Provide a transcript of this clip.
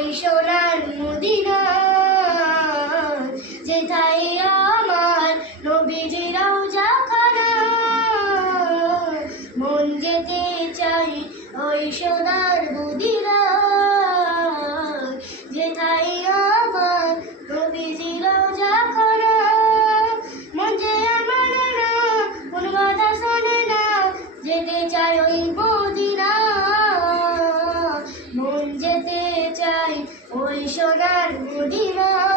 ওই সোনার মদিনা যেথায় আমার নবীজি রওজা খানা। মন যেতে চাই ওই সোনার মদিনা যেথায় আমার নবীজি রওজা খানা। মন যে আমার না কোন কথা শোনে না, যেতে চাই ওই মদিনা। মন যেতে চাই ওই সোনার মদিনা।